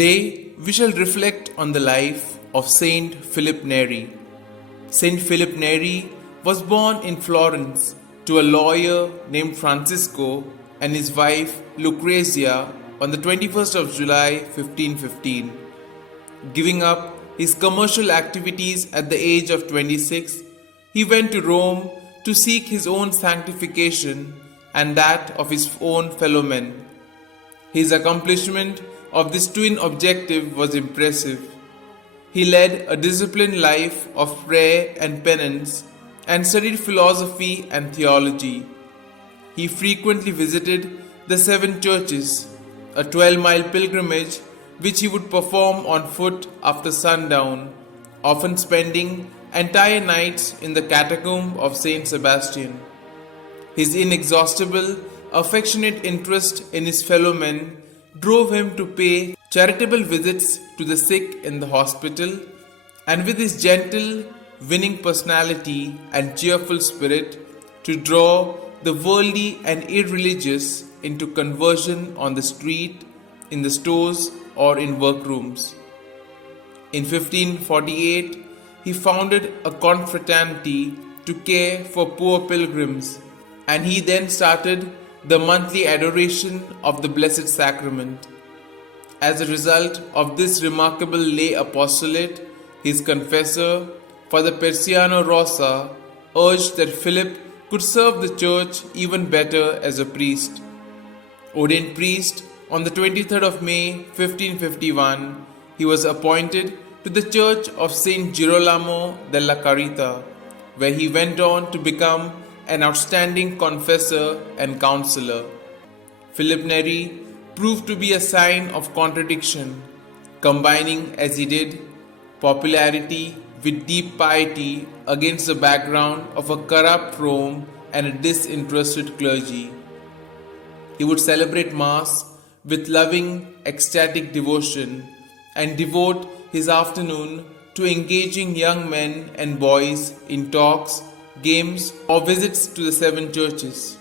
Today, we shall reflect on the life of St Philip Neri. St Philip Neri was born in Florence to a lawyer named Francisco and his wife Lucrezia on the 21st of July 1515. Giving up his commercial activities at the age of 26, he went to Rome to seek his own sanctification and that of his own fellow men. His accomplishment of this twin objective was impressive. He led a disciplined life of prayer and penance and studied philosophy and theology. He frequently visited the 7 churches, a 12-mile pilgrimage which he would perform on foot after sundown, often spending entire nights in the catacomb of St. Sebastian. His inexhaustible, affectionate interest in his fellow men drove him to pay charitable visits to the sick in the hospital, and with his gentle, winning personality and cheerful spirit to draw the worldly and irreligious into conversion on the street, in the stores, or in workrooms. In 1548, he founded a confraternity to care for poor pilgrims, and he then started the monthly adoration of the Blessed Sacrament. As a result of this remarkable lay apostolate, his confessor, Father Persiano Rosa, urged that Philip could serve the church even better as a priest. Ordained priest on the 23rd of May 1551, he was appointed to the Church of Saint Girolamo della Carita, where he went on to become an outstanding confessor and counselor. Philip Neri proved to be a sign of contradiction, combining as he did popularity with deep piety against the background of a corrupt Rome and a disinterested clergy. He would celebrate Mass with loving, ecstatic devotion and devote his afternoon to engaging young men and boys in talks, games, or visits to the 7 churches.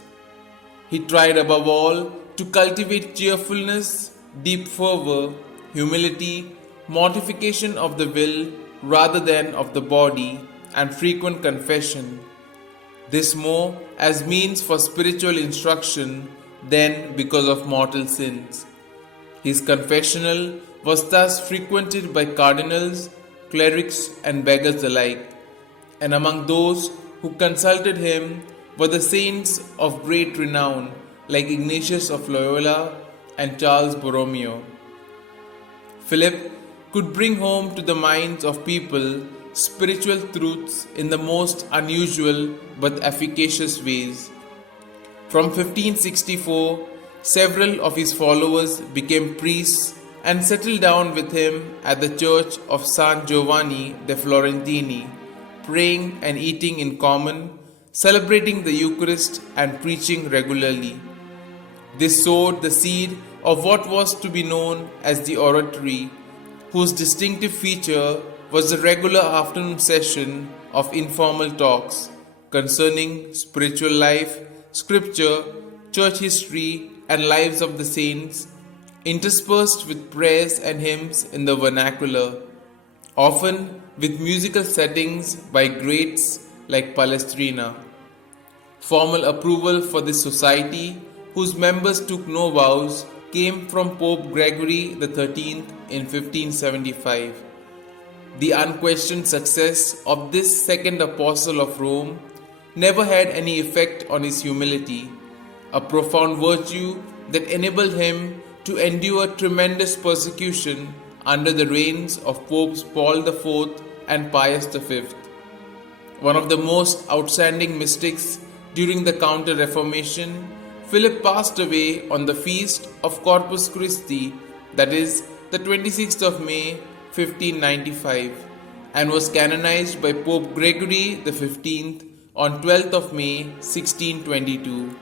He tried above all to cultivate cheerfulness, deep fervor, humility, mortification of the will rather than of the body, and frequent confession. This more as means for spiritual instruction than because of mortal sins. His confessional was thus frequented by cardinals, clerics, and beggars alike, and among those who consulted him were the saints of great renown like Ignatius of Loyola and Charles Borromeo. Philip could bring home to the minds of people spiritual truths in the most unusual but efficacious ways. From 1564, several of his followers became priests and settled down with him at the church of San Giovanni de Florentini, praying and eating in common, celebrating the Eucharist and preaching regularly. This sowed the seed of what was to be known as the oratory, whose distinctive feature was the regular afternoon session of informal talks concerning spiritual life, scripture, church history, and lives of the saints, interspersed with prayers and hymns in the vernacular, often with musical settings by greats like Palestrina. Formal approval for this society, whose members took no vows, came from Pope Gregory XIII in 1575. The unquestioned success of this second apostle of Rome never had any effect on his humility, a profound virtue that enabled him to endure tremendous persecution under the reigns of Popes Paul IV and Pius V. One of the most outstanding mystics during the Counter-Reformation, Philip passed away on the feast of Corpus Christi, that is, the 26th of May 1595, and was canonized by Pope Gregory XV on 12th of May 1622.